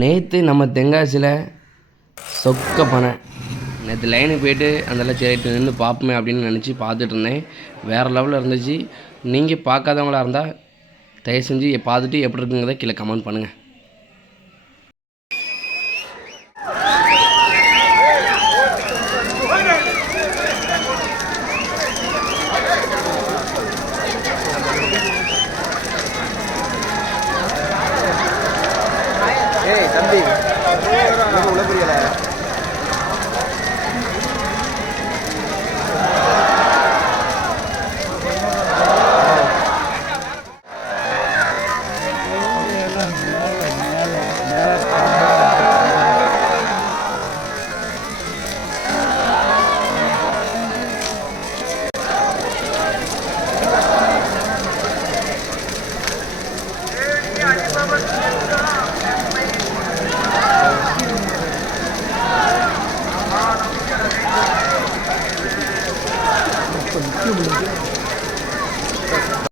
நேற்று நம்ம தென்காசியில் சொக்க பனை நேற்று லைனுக்கு போய்ட்டு அதெல்லாம் சரிட்டு நின்று பார்ப்போமே அப்படின்னு நினச்சி பார்த்துட்டு இருந்தேன். வேறு லெவலில் இருந்துச்சு. நீங்கள் பார்க்காதவங்களா இருந்தால் தயவு செஞ்சு பார்த்துட்டு எப்படி இருக்குங்கிறத கீழே கமெண்ட் பண்ணுங்கள். ஏய் தம்பி உள்ள புரியல. Thank you.